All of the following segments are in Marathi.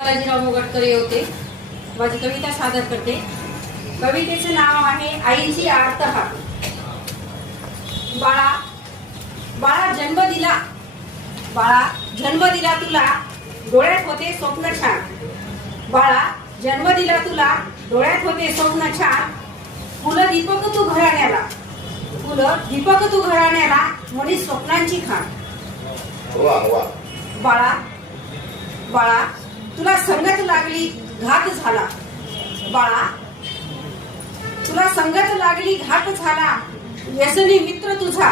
बालाजीराव मोगटकर होते. माझी कविता सादर करते. कवितेचं नाव आहे आईची आर्तहा. बाळा बाळा जन्म दिला. बाळा जन्म दिला तुला डोळ्यात होते स्वप्न छान. बाळा जन्म दिला तुला डोळ्यात होते स्वप्न छान. फुलं दीपक तू घराण्याला. फुलं दीपक तू घराण्याला म्हणी स्वप्नांची खाण. बाळा बाळा तुला संगत लागली घात झाला. बाळा तुला संगत लागली घात झाला. व्यसनी मित्र तुझा.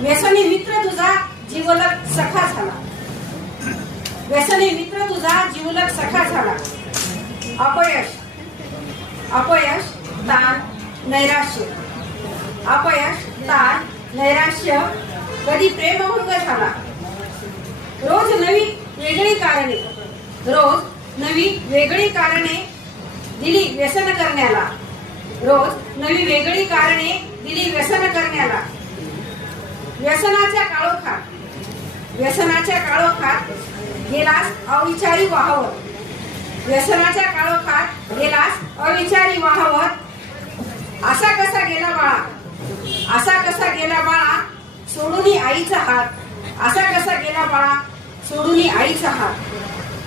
व्यसनी मित्र तुझा जीवलक सखा झाला. व्यसनी मित्र तुझा जीवलक सखा झाला. अपयश. अपयश ताण नैराश्य. अपयश ताण नैराश्य. कधी प्रेमभंग झाला. रोज नवी वेगळी कारणे. रोज नवी वेगळी कारणे दिली व्यसन करण्याला. रोज नवी वेगळी कारणे दिली व्यसन करण्याला. व्यसनाच्या काळोखात व्यसनाच्या काळोखात गेलास अविचारी वाहवत. व्यसनाच्या काळोखात गेलास अविचारी वाहवत. असा कसा गेला बाळा? असा कसा गेला बाळा? सोडून आईचा हात. असा कसा गेला बाळा? सोडून आईचा हात.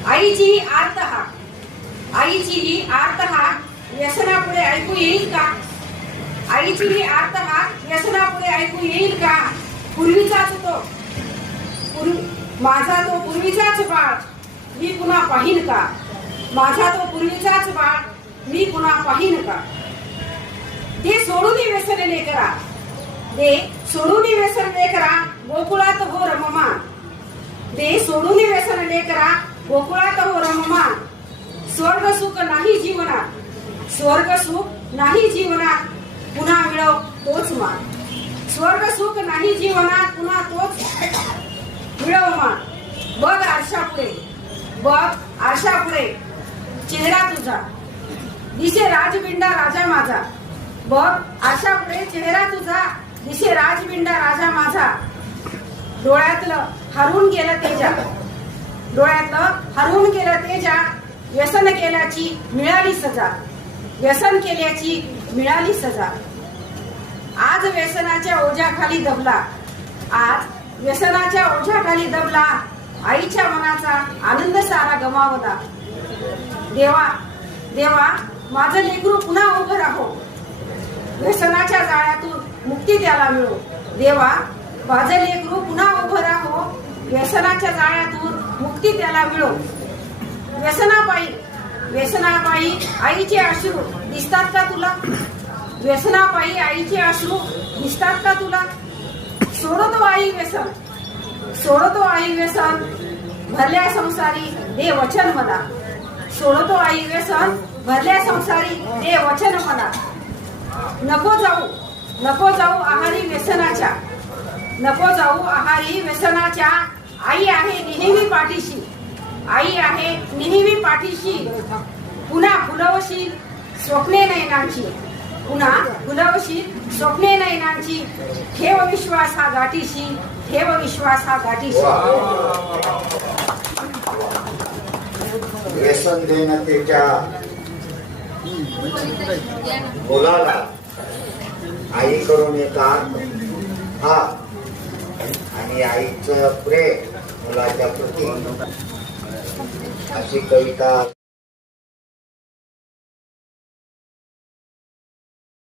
आईची ही आर्त आईची ही आर्तहा व्यसनापुढे ऐकू येईल का? आईची ही आर्तहा व्यसनापुढे ऐकू येईल का? पूर्वीचाच तो. माझा तो पूर्वीचाच बाळ. मी पुन्हा पाहिन का? माझा तो पूर्वीचाच बाळ. मी पुन्हा पाहिन का? ते सोडून व्यसन लेकरा दे सोडून व्यसन लेकरा गोकुळात हो रममा दे सोडून व्यसन लेकरा गोकुळात हो रममा स्वर्ग सुख नाही जीवनात. स्वर्ग सुख नाही जीवनात. पुन्हा मिळव तोच मान. स्वर्ग सुख नाही जीवनात पुन्हा तोच मिळव मान. बघ आरशा पुढे बघ आरशा पुढे चेहरा तुझा. दिशे राजबिंडा राजा माझा. बघ आशा पुढे चेहरा तुझा. दिशे राजबिंडा राजा माझा. डोळ्यातलं हरून गेलं तेजा. डोळ्यातलं हरून केलं तेजा व्यसन केल्याची मिळाली सजा व्यसन केल्याची मिळाली सजा. आज व्यसनाच्या ओझ्याखाली दबला. आज व्यसनाच्या ओझ्याखाली दबला आईच्या मनाचा आनंद सारा गमावला देवा देवा माझं लेकरू पुन्हा उभं राहो. व्यसनाच्या जाळ्यातून मुक्ती त्याला मिळो. देवा माझं लेकरू पुन्हा उभं राहो. व्यसनाच्या जाळ्यातून मुक्ती त्याला मिळो. व्यसनापायी व्यसनापायी आईचे अश्रू दिसतात का तुला? व्यसनापायी आईचे अश्रू दिसतात का तुला? सोडतो आई व्यसन सोडतो आई व्यसन भरल्या संसारी दे वचन मला. सोडतो आई व्यसन भरल्या संसारी दे वचन मला. नको जाऊ नको जाऊ आहारी व्यसनाच्या नको जाऊ आहारी व्यसनाच्या. आई आहे नेहमी पाठीशी. आई आहे नेहमी पाठीशी. पुन्हा फुलवशी स्वप्ने नयनांची. पुन्हा फुलवशी स्वप्ने नयनांची. ठेव विश्वास हा गाठीशी ठेव विश्वास हा गाठीशी. व्यसन देणं त्याच्या मुलाला. आईकडून येतात हा. आणि आईचं प्रेम मुलाच्या प्रती. अशी कविता